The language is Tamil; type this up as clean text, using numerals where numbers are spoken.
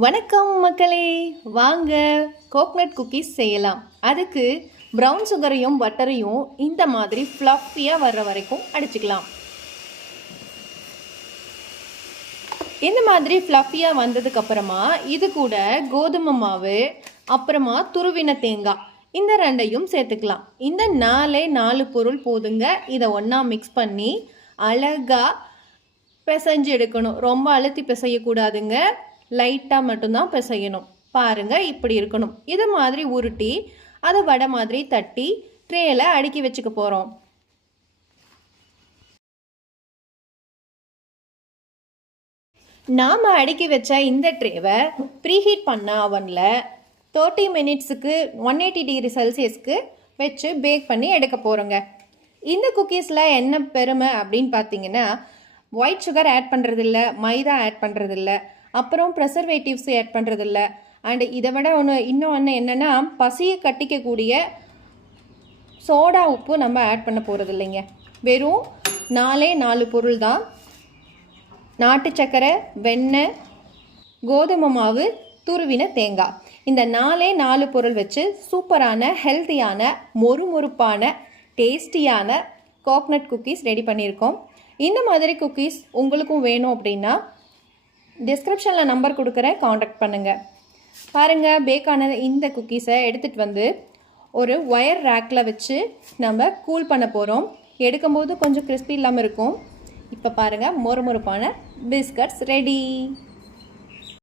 வணக்கம் மக்களே, வாங்க கோகனட் குக்கீஸ் செய்யலாம். அதுக்கு ப்ரௌன் சுகரையும் பட்டரையும் இந்த மாதிரி ஃப்ளஃபியாக வர்ற வரைக்கும் அடிச்சுக்கலாம். இந்த மாதிரி ஃப்ளஃபியாக வந்ததுக்கப்புறமா இது கூட கோதுமை மாவு, அப்புறமா துருவின தேங்காய், இந்த ரெண்டையும் சேர்த்துக்கலாம். இந்த 4 பொருள் போதுங்க. இதை ஒன்றா மிக்ஸ் பண்ணி அழகாக பிசைஞ்சு எடுக்கணும். ரொம்ப அழுத்தி பிசையக்கூடாதுங்க, லைட்டாக மட்டும்தான் பிசையணும். பாருங்கள், இப்படி இருக்கணும். இது மாதிரி உருட்டி அதை வடை மாதிரி தட்டி ட்ரேயில் அடுக்கி வச்சுக்க போகிறோம். நாம் அடுக்கி வச்ச இந்த ட்ரேவை ப்ரீஹீட் பண்ண அவனில் 30 மினிட்ஸுக்கு 180 டிகிரி செல்சியஸ்க்கு வச்சு பேக் பண்ணி எடுக்க போகிறோங்க. இந்த குக்கீஸில் என்ன பெருமை அப்படின்னு பார்த்தீங்கன்னா, ஒயிட் சுகர் ஆட் பண்ணுறதில்ல, மைதா ஆட் பண்ணுறதில்ல, அப்புறம் ப்ரெசர்வேட்டிவ்ஸ் ஆட் பண்ணுறதில்ல. அண்டு இதை விட இன்னொன்று என்னென்னா, பசியை கட்டிக்கக்கூடிய சோடா உப்பு நம்ம ஆட் பண்ண போகிறது இல்லைங்க. வெறும் 4 பொருள் தான். நாட்டு சக்கரை, வெண்ணெய், கோதுமை மாவு, துருவின தேங்காய். இந்த 4 பொருள் வச்சு சூப்பரான, ஹெல்த்தியான, மொறுமொறுப்பான, டேஸ்டியான கோகனட் குக்கீஸ் ரெடி பண்ணியிருக்கோம். இந்த மாதிரி குக்கீஸ் உங்களுக்கும் வேணும் அப்படின்னா டிஸ்கிரிப்ஷனில் நம்பர் கொடுக்குறேன், காண்டாக்ட் பண்ணுங்கள். பாருங்கள், பேக்கான இந்த குக்கீஸை எடுத்துகிட்டு வந்து ஒரு ஒயர் ரேக்கில் வச்சு நம்ம கூல் பண்ண போகிறோம். எடுக்கும்போது கொஞ்சம் கிறிஸ்பி இல்லாமல் இருக்கும். இப்போ பாருங்கள், மொறுமொறுப்பான பிஸ்கட்ஸ் ரெடி.